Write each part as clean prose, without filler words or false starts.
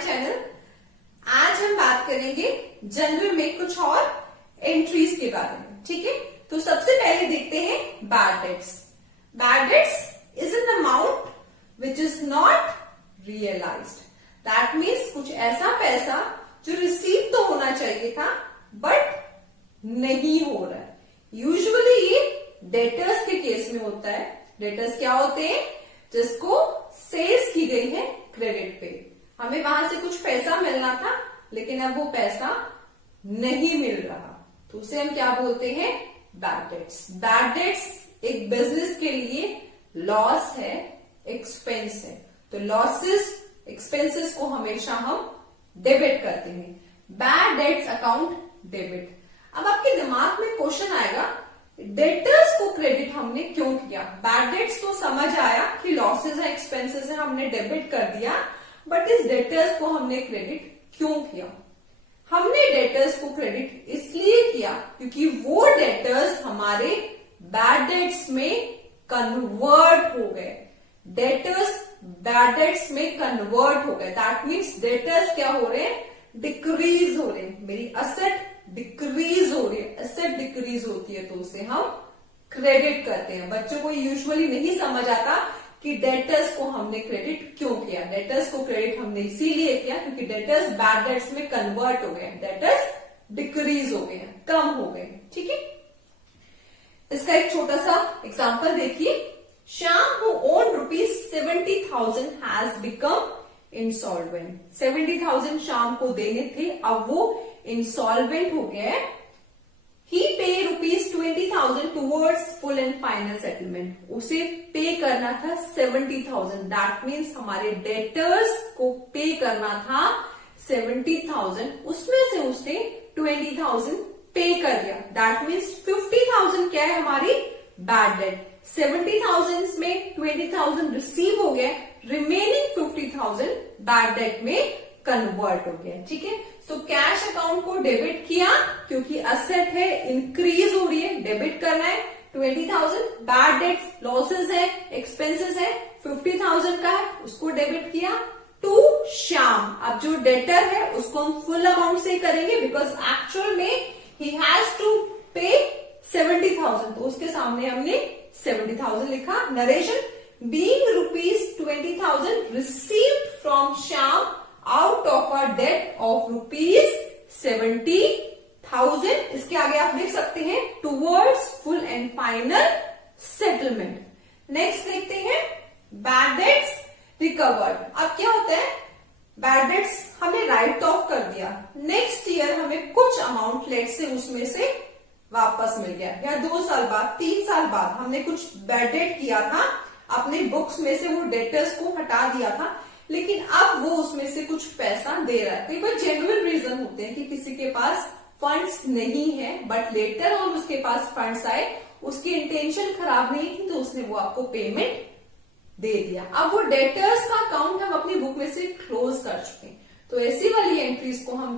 My channel. आज हम बात करेंगे जनरल में कुछ और एंट्रीज के बारे में। ठीक है, तो सबसे पहले देखते हैं bad debts. Bad debts is an amount which is not realised. That means कुछ ऐसा पैसा जो रिसीव तो होना चाहिए था बट नहीं हो रहा है। यूजुअली ये डेटर्स के केस में होता है। डेटर्स क्या होते हैं? जिसको सेल्स की गई है क्रेडिट पे, हमें वहां से कुछ पैसा मिलना था लेकिन अब वो पैसा नहीं मिल रहा, तो उसे हम क्या बोलते हैं? Bad debts. बैड डेट्स एक बिजनेस के लिए लॉस है, एक्सपेंस है। तो लॉसेस, एक्सपेंसेस को हमेशा हम डेबिट करते हैं। Bad dates account debit. अब आपके दिमाग में क्वेश्चन आएगा, डेटर्स को क्रेडिट हमने क्यों किया? बैड डेट्स तो समझ आया कि लॉसेस है, एक्सपेंसेस है, हमने डेबिट कर दिया, बट इस डेटर्स को हमने क्रेडिट क्यों किया? हमने डेटर्स को क्रेडिट इसलिए किया क्योंकि वो डेटर्स हमारे बैड डेट्स में कन्वर्ट हो गए। डेटर्स बैड डेट्स में कन्वर्ट हो गए। दैट मीन्स डेटर्स क्या हो रहे हैं? डिक्रीज हो रहे हैं। मेरी असेट डिक्रीज हो रही है। एसेट डिक्रीज होती है तो उसे हम क्रेडिट करते हैं। बच्चों को यूजुअली नहीं समझ आता कि डेटर्स को हमने क्रेडिट क्यों किया। डेटर्स को क्रेडिट हमने इसीलिए किया क्योंकि डेटर्स बैड डेट्स में कन्वर्ट हो गए, डेटर्स डिक्रीज हो गए, कम हो गए। ठीक है, इसका एक छोटा सा एग्जांपल देखिए। Shyam who owned rupees 70,000 has become insolvent। 70,000 Shyam को देने थे, अब वो इंसॉल्वेंट हो गया। He pay rupees 20,000 towards full and final settlement. उसे पे करना था 70,000। दैट मीन्स हमारे डेटर्स को पे करना था 70,000, उसमें से उसने 20,000 पे कर दिया। दैट मीन्स 50,000 क्या है? हमारी बैड डेट। 70,000 में 20,000 रिसीव हो गया, रिमेनिंग 50,000 बैड डेट में कन्वर्ट हो गया। ठीक है, तो कैश अकाउंट को डेबिट किया क्योंकि असेट है, इंक्रीज हो रही है, डेबिट करना है। 20,000 बैड डेट्स, लॉसेस है, एक्सपेंसेस है, 50,000 का है, उसको डेबिट किया टू श्याम। अब जो डेटर है उसको हम फुल अमाउंट से करेंगे बिकॉज एक्चुअल में ही हैज टू पे 70,000, तो उसके सामने हमने 70,000 लिखा। Narration, being rupees 20,000 received from Shyam out of a debt of rupees 70,000। इसके आगे आप लिख सकते हैं towards full and final settlement. Next देखते हैं बैड डेट्स रिकवर्ड। अब क्या होता है? बैड डेट्स हमें राइट ऑफ कर दिया, नेक्स्ट ईयर हमें कुछ अमाउंट लेट से उसमें से वापस मिल गया, या 2 साल बाद, 3 साल बाद हमने कुछ बैड डेट किया था, अपने बुक्स में से वो डेटर्स को हटा दिया था, लेकिन अब वो उसमें से कुछ पैसा दे रहा है। कई बार जेन्युइन रीजन होते हैं कि किसी के पास फंड्स नहीं है बट लेटर और उसके पास फंड्स आए, उसकी इंटेंशन खराब नहीं थी तो उसने वो आपको पेमेंट दे दिया। अब वो डेटर्स का अकाउंट हम अपनी बुक में से क्लोज कर चुके हैं, तो ऐसी वाली एंट्रीज को हम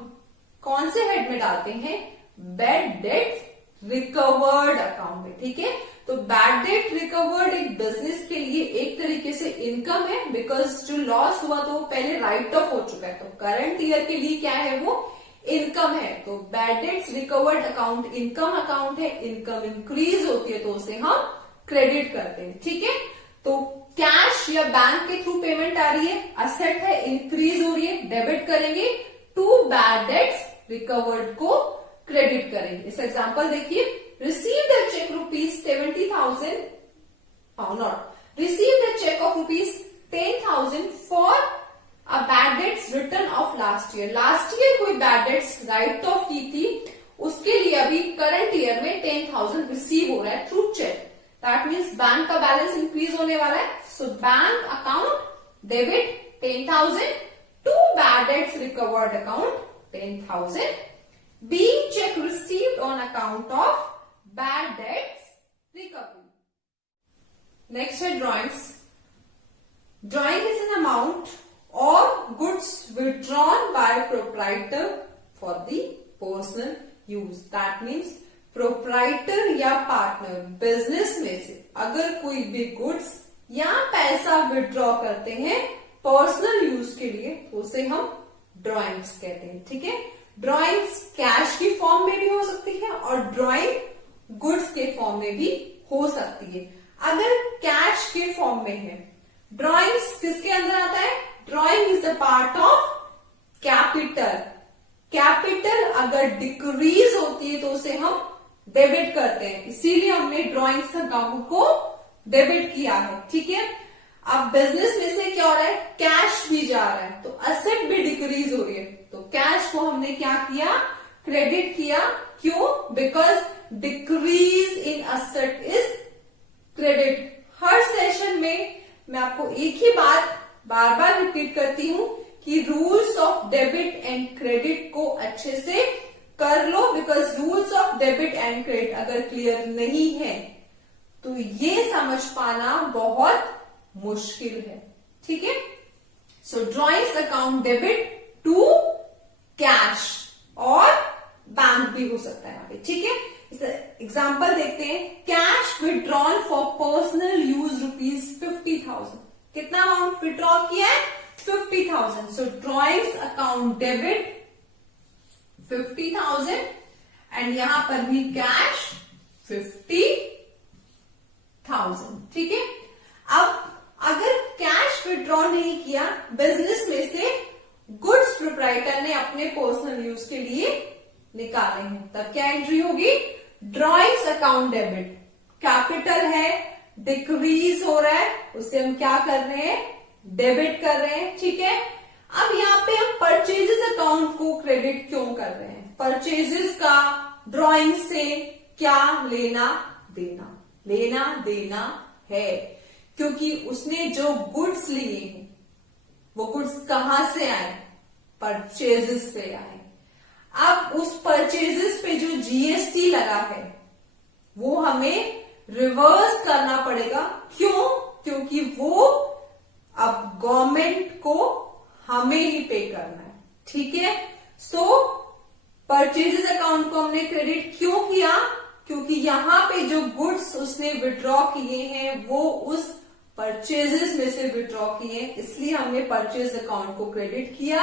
कौन से हेड में डालते हैं? बैड डेट रिकवर्ड अकाउंट में। ठीक है, तो बैड डेट रिकवर्ड एक बिजनेस के लिए एक तरीके से इनकम है बिकॉज जो लॉस हुआ तो वो पहले राइट ऑफ हो चुका है, तो करंट ईयर के लिए क्या है? वो इनकम है। तो bad debts recovered account income account है, इनकम इंक्रीज होती है तो उसे हम क्रेडिट करते हैं। ठीक है, तो कैश या बैंक के थ्रू पेमेंट आ रही है, असेट है, इंक्रीज हो रही है, डेबिट करेंगे, टू बैड डेट्स रिकवर्ड को क्रेडिट करेंगे। इस एग्जांपल देखिए, received a check rupees 70,000, not received a check of rupees 10,000 for a bad debts return of last year। Last year कोई बैड डेट्स राइट ऑफ की थी, उसके लिए अभी करंट ईयर में 10,000 रिसीव हो रहा है through cheque. That means bank का बैलेंस इंक्रीज होने वाला है, so bank account debit 10,000 to bad debts recovered account 10,000, being check received on account of bad debts recovery। Next है drawings। Drawing is an amount or goods withdrawn by proprietor for the personal use। That means proprietor या partner business में से अगर कोई भी goods या पैसा withdraw करते हैं पर्सनल यूज के लिए, उसे हम ड्रॉइंग्स कहते हैं, ठीक है। ड्रॉइंग्स कैश की फॉर्म में भी हो सकती है और ड्रॉइंग गुड्स के फॉर्म में भी हो सकती है। अगर कैश के फॉर्म में है, ड्रॉइंग्स किसके अंदर आता है? Drawing is a part of capital. Capital अगर डिक्रीज होती है तो उसे हम डेबिट करते हैं, इसीलिए हमने ड्रॉइंग्स अकाउंट को डेबिट किया है, ठीक है। अब बिजनेस में से क्या हो रहा है? कैश भी जा रहा है, तो असेट भी डिक्रीज हो रही है, तो कैश को हमने क्या किया? क्रेडिट किया। क्यों? Because decrease in asset is credit. Her session में मैं आपको एक ही बात बार बार रिपीट करती हूं कि rules of debit and credit को अच्छे से कर लो, because rules of debit and credit अगर क्लियर नहीं है तो ये समझ पाना बहुत मुश्किल है, ठीक है। So drawings account debit to cash और बैंक भी हो सकता है यहाँ पे, ठीक है। एग्जाम्पल देखते हैं। Cash withdrawn for personal use ₹50,000। कितना अमाउंट विड्रॉ किया है? 50,000। सो ड्रॉइंग्स अकाउंट डेबिट 50,000 एंड यहां पर भी कैश 50,000, ठीक है। अब अगर कैश विड्रॉ नहीं किया, बिजनेस में से गुड्स प्रोप्राइटर ने अपने पर्सनल यूज के लिए निकाले हैं, तब क्या एंट्री होगी? Drawings account debit. कैपिटल है, डिक्रीज हो रहा है, उसे हम क्या कर रहे हैं? डेबिट कर रहे हैं, ठीक है। अब यहाँ पे हम परचेजेस अकाउंट को क्रेडिट क्यों कर रहे हैं? परचेजेस का ड्रॉइंग से क्या लेना देना? लेना देना है, क्योंकि उसने जो गुड्स लिए हैं वो गुड्स कहां से आए? परचेजेस से आए। अब उस परचेजेस पे जो जीएसटी लगा है वो हमें रिवर्स करना पड़ेगा। क्यों? क्योंकि वो अब गवर्नमेंट को हमें ही पे करना है, ठीक है। सो परचेजेस अकाउंट को हमने क्रेडिट क्यों किया? क्योंकि यहां पे जो गुड्स उसने विड्रॉ किए हैं वो उस परचेजेस में से विड्रॉ किए, इसलिए हमने परचेज अकाउंट को क्रेडिट किया।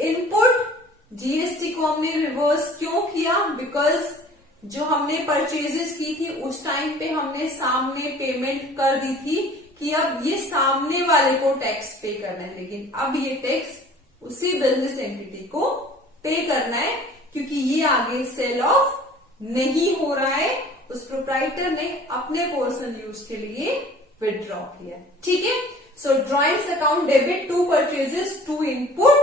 इनपुट जीएसटी को हमने रिवर्स क्यों किया? बिकॉज जो हमने परचेजेस की थी उस टाइम पे हमने सामने पेमेंट कर दी थी कि अब ये सामने वाले को टैक्स पे करना है, लेकिन अब ये टैक्स उसी बिजनेस एंटिटी को पे करना है, क्योंकि ये आगे सेल ऑफ नहीं हो रहा है, उस प्रोप्राइटर ने अपने पर्सनल यूज के लिए विड्रॉ किया, ठीक है। So drawings account debit to purchases to input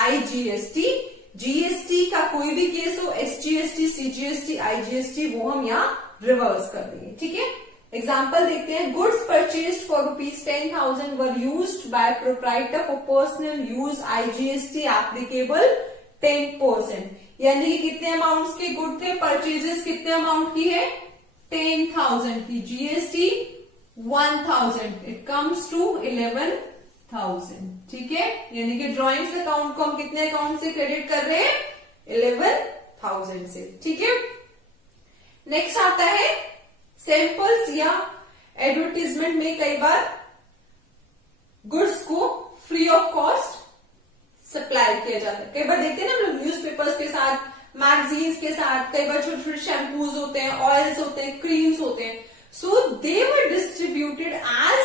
IGST. GST का कोई भी केस हो, एसजीएसटी, सीजीएसटी, आईजीएसटी, वो हम यहाँ रिवर्स कर देंगे, ठीक है। एग्जाम्पल देखते हैं। Goods purchased for ₹10,000 were used by proprietor for personal use, IGST applicable 10%। यानी कि कितने अमाउंट्स के गुड थे? परचेजेस कितने अमाउंट की है? 10,000 की, जीएसटी 1,000, इट कम्स टू 11,000, ठीक है। यानी कि ड्रॉइंग्स अकाउंट को हम कितने अकाउंट से क्रेडिट कर रहे हैं? 11,000 से, ठीक है। नेक्स्ट आता है सैंपल्स या एडवर्टीजमेंट में कई बार गुड्स को फ्री ऑफ कॉस्ट सप्लाई किया जाता है। कई बार देखते हैं ना हम लोग न्यूज़पेपर्स के साथ, मैगजीन्स के साथ, कई बार छोटे छोटे शैम्पूज होते हैं, ऑयल्स होते हैं, क्रीम्स होते हैं। सो दे वर डिस्ट्रीब्यूटेड एज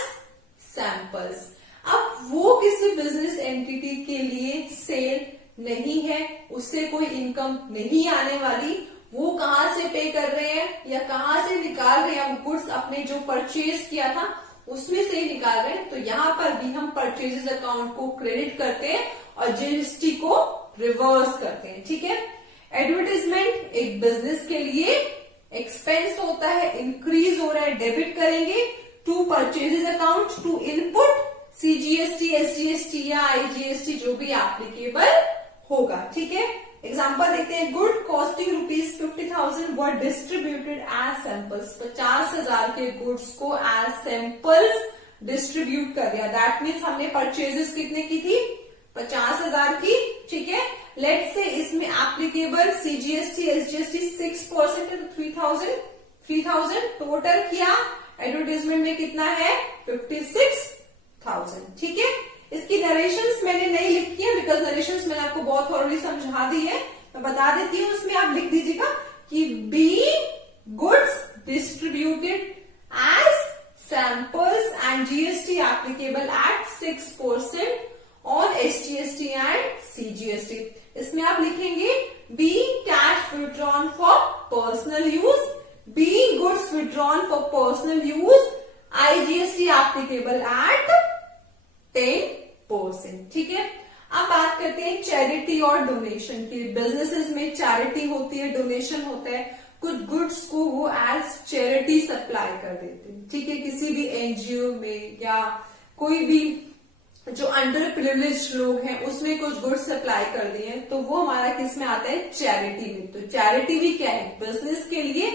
सैंपल्स। अब वो किसी बिजनेस एंटिटी के लिए सेल नहीं है, उससे कोई इनकम नहीं आने वाली, वो कहां से पे कर रहे हैं या कहां से निकाल रहे हैं? वो गुड्स अपने जो परचेज किया था उसमें से ही निकाल रहे हैं, तो यहां पर भी हम परचेजेस अकाउंट को क्रेडिट करते हैं और जीएसटी को रिवर्स करते हैं, ठीक है। एडवर्टाइजमेंट एक बिजनेस के लिए एक्सपेंस होता है, इंक्रीज हो रहा है, डेबिट करेंगे to purchases account to input CGST, SGST या आईजीएसटी, जो भी एप्लीकेबल होगा, ठीक है। एग्जाम्पल देखते हैं। Good costing ₹50,000 were distributed as samples. 50,000 के गुड्स को एज सैंपल्स डिस्ट्रीब्यूट कर दिया। दैट मीन्स हमने परचेजेस कितने की थी? 50,000 की, ठीक है। लेट्स से इसमें एप्लीकेबल सीजीएसटी, एसजीएसटी 6% है, तो 3,000 टोटल किया। एडवर्टाइजमेंट में कितना है? 56,000, ठीक है। इसकी नरेशंस मैंने नहीं लिखी है बिकॉज नरेशंस मैंने आपको बहुत ऑलरेडी समझा दी है। मैं बता देती हूँ, उसमें आप लिख दीजिएगा कि be goods distributed as samples and GST applicable at 6% on SGST and CGST. इसमें आप लिखेंगे be cash withdrawn for personal use, be goods withdrawn for personal use, IGST applicable at 10%। ठीक है, अब बात करते हैं चैरिटी और डोनेशन की। बिजनेसेस में चैरिटी होती है, डोनेशन होता है। कुछ गुड्स को वो एज चैरिटी सप्लाई कर देते हैं। ठीक है, किसी भी एनजीओ में या कोई भी जो अंडर प्रिविलेज लोग हैं उसमें कुछ गुड्स सप्लाई कर दिए हैं, तो वो हमारा किस में आता है, चैरिटी में। तो चैरिटी भी क्या है, बिजनेस के लिए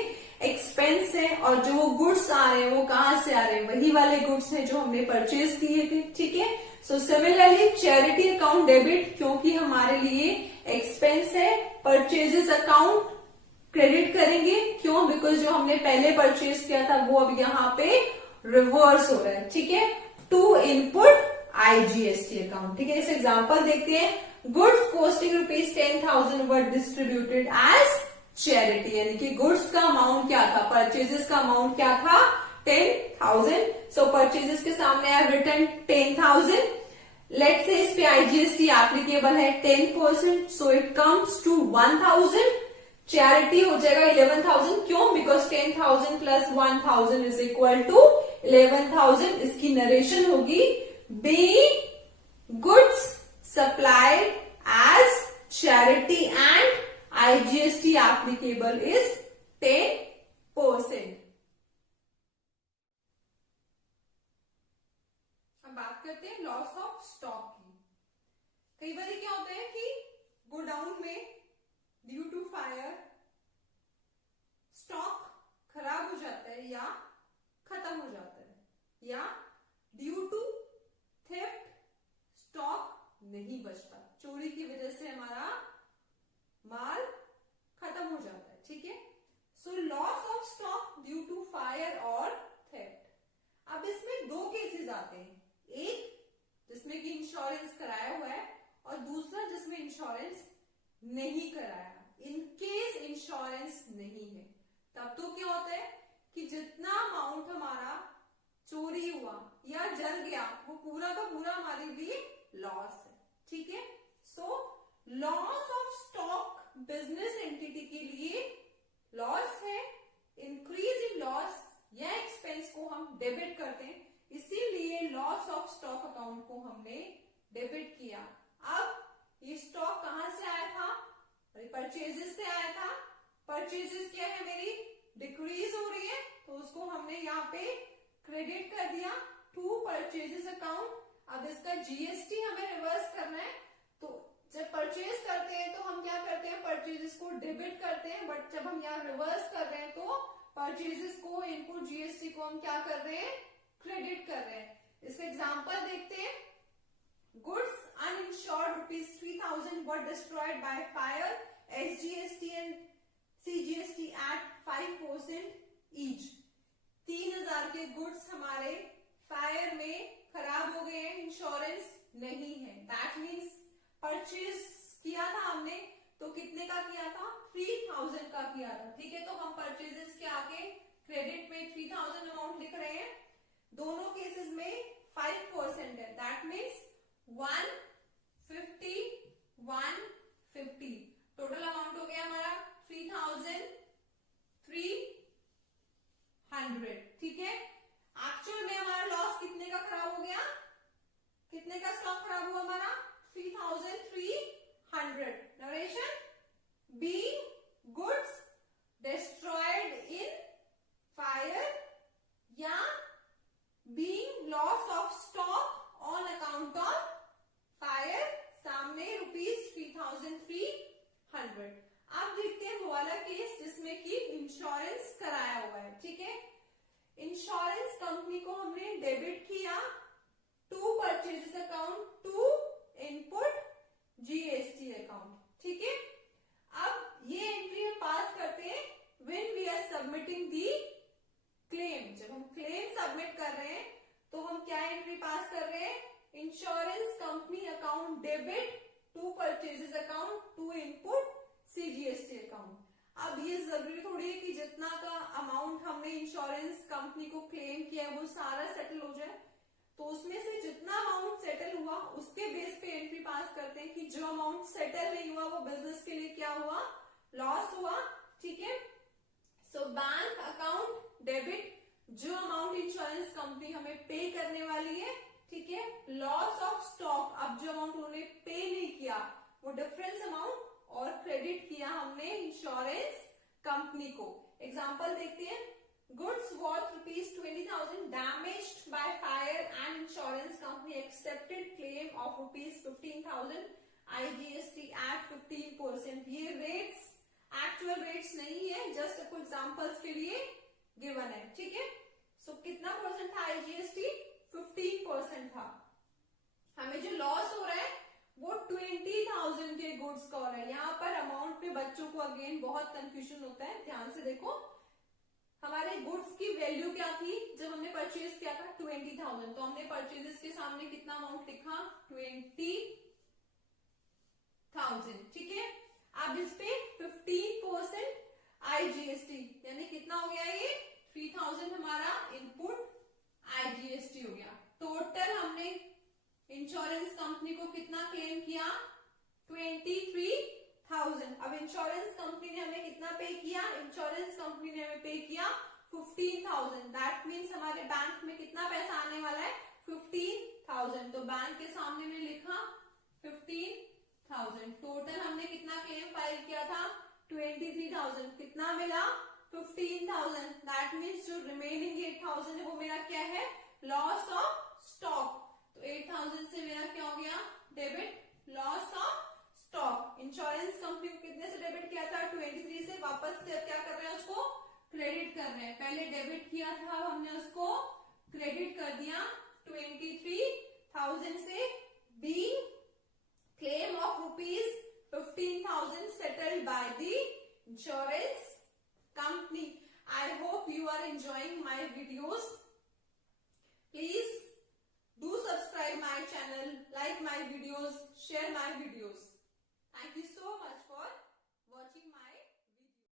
एक्सपेंस है, और जो गुड्स आ रहे हैं वो कहां से आ रहे हैं, वही वाले गुड्स हैं जो हमने परचेज किए थे। ठीक है, so similarly charity account debit, क्योंकि हमारे लिए एक्सपेंस है, परचेजेस अकाउंट क्रेडिट करेंगे। क्यों, बिकॉज जो हमने पहले परचेज किया था वो अब यहाँ पे रिवर्स हो रहा है। ठीक है, टू इनपुट आईजीएसटी अकाउंट। ठीक है, इस एग्जांपल देखते हैं। Goods costing ₹10,000 were distributed as charity, यानी कि गुड्स का अमाउंट क्या था, परचेजेस का अमाउंट क्या था, 10,000। सो परचेजेस के सामने I have written 10,000। Let's say इस पे आईजीएसटी एप्लीकेबल है 10%, so it comes to 1,000। Charity हो जाएगा 11,000। क्यों, because 10,000 plus 1,000 is equal to 11,000। इसकी नरेशन होगी be goods supplied as charity and IGST applicable is 10%। अब बात करते हैं लॉस ऑफ स्टॉक की। कई बार क्या होता है कि गोडाउन में ड्यू टू फायर स्टॉक खराब हो जाता है या खत्म हो जाता है, या ड्यू टू थेफ्ट स्टॉक नहीं बचता, चोरी की वजह से हमारा माल खत्म हो जाता है। ठीक है, so loss of stock due to fire और थेफ्ट। अब इसमें दो केसेस आते हैं, एक जिसमें कि इंश्योरेंस कराया हुआ है और दूसरा जिसमें इंश्योरेंस नहीं कराया। इन केस इंश्योरेंस नहीं है तब तो क्या होता है कि जितना अमाउंट हमारा चोरी हुआ या जल गया वो पूरा का पूरा हमारे लिए लॉस है। ठीक है, so loss of stock business entity के लिए लॉस है। इंक्रीज इन लॉस या एक्सपेंस को हम डेबिट करते हैं, इसीलिए लॉस ऑफ स्टॉक अकाउंट को हमने डेबिट किया। अब ये स्टॉक कहां से आया था, परचेजेस से आया था। परचेजेस क्या है, मेरी डिक्रीज हो रही है, तो उसको हमने यहाँ पे क्रेडिट कर दिया टू परचेजेस अकाउंट। अब इसका जीएसटी हमें रिवर्स करना है, तो जब परचेज करते हैं तो हम क्या करते हैं, परचेजेस को डेबिट करते हैं, बट जब हम यहाँ रिवर्स कर रहे हैं तो परचेजेस को इनपुट जीएसटी को हम क्या कर रहे हैं, क्रेडिट कर रहे हैं। इसका एग्जांपल देखते हैं। Goods uninsured ₹3,000 were destroyed by fire, SGST and CGST at 5% each. 3,000 के गुड्स हमारे फायर में खराब हो गए हैं, इंश्योरेंस नहीं है। दैट मीन्स परचेज किया था हमने तो कितने का किया था, 3,000 का किया था। ठीक है, तो हम परचेजेस के आगे क्रेडिट में 3,000 अमाउंट लिख रहे हैं। दोनों केसेस में 5% है, दैट मीन्स 150, 150। टोटल अमाउंट हो गया हमारा 3,300। ठीक है, एक्चुअल में हमारा लॉस कितने का खराब हो गया, कितने का स्टॉक खराब हुआ हमारा, 3,300। Narration, be goods destroyed in fire या being loss of stock on account of fire, सामने ₹3,300। अब देखते हैं वो वाला केस जिसमें कि इंश्योरेंस कराया हुआ है। ठीक है, इंश्योरेंस कंपनी को हमने डेबिट किया to purchases account, to input GST account. ठीक है, अब ये एंट्री हम पास करते हैं when we are submitting the claim. जब हम क्लेम सबमिट कर रहे हैं तो हम क्या एंट्री पास कर रहे हैं, insurance account debit, to purchases account, to input CGST account. अब ये जरूरी थोड़ी है कि जितना का अमाउंट हमने इंश्योरेंस कंपनी को क्लेम किया है वो सारा सेटल हो जाए, तो उसमें से जितना अमाउंट सेटल हुआ उसके बेस पे एंट्री पास करते हैं कि जो अमाउंट सेटल नहीं हुआ वो बिजनेस के लिए क्या हुआ, लॉस हुआ। ठीक है, सो बैंक अकाउंट डेबिट, जो अमाउंट इंश्योरेंस कंपनी हमें पे करने वाली है। ठीक है, लॉस ऑफ स्टॉक, अब जो अमाउंट उन्होंने पे नहीं किया वो डिफरेंस अमाउंट और क्रेडिट किया हमने इंश्योरेंस कंपनी को। एग्जांपल देखते हैं, goods worth ₹20,000 damaged by fire and insurance company accepted claim of ₹15,000 IGST at 15%। ये रेट्स एक्चुअल रेट्स नहीं है, जस्ट आपको एग्जांपल्स के लिए गिवन है। ठीक है, सो कितना परसेंट था IGST, 15% था। हमें जो लॉस हो रहा है वो 20,000 के गुड्स का हो रहा है। यहाँ पर अमाउंट पे बच्चों को अगेन बहुत कंफ्यूजन होता है, ध्यान से देखो। हमारे गुड्स की वैल्यू क्या थी जब हमने परचेज किया था, 20,000, तो हमने परचेजेस के सामने कितना अमाउंट लिखा, 20,000। ठीक है, अब इस पे 15% IGST, यानी कितना हो गया ये, 3,000 हमारा इनपुट IGST हो गया। टोटल हमने इंश्योरेंस कंपनी को कितना क्लेम किया, 23,000। अब इंश्योरेंस कंपनी ने हमें कितना पे किया, इंश्योरेंस कंपनी ने हमें पे किया 15,000। दैट मीन्स हमारे बैंक में कितना पैसा आने वाला है, 15,000। तो बैंक के सामने में लिखा 15,000। टोटल हमने कितना क्लेम फाइल किया था, 23,000। कितना मिला, 15,000। दैट मीन्स जो रिमेनिंग 8,000 है वो मेरा क्या है, लॉस ऑफ स्टॉक। तो 8,000 से मेरा क्या हो गया, debit, loss of stock. Insurance company को कितने से डेबिट किया था, 23 से, वापस से क्या कर रहे हैं, उसको क्रेडिट कर रहे हैं। पहले डेबिट किया था, अब हमने उसको क्रेडिट कर दिया 23,000 से। B claim of ₹15,000 settled by the insurance company. I hope you are enjoying my videos. Please do subscribe my channel, like my videos, share my videos.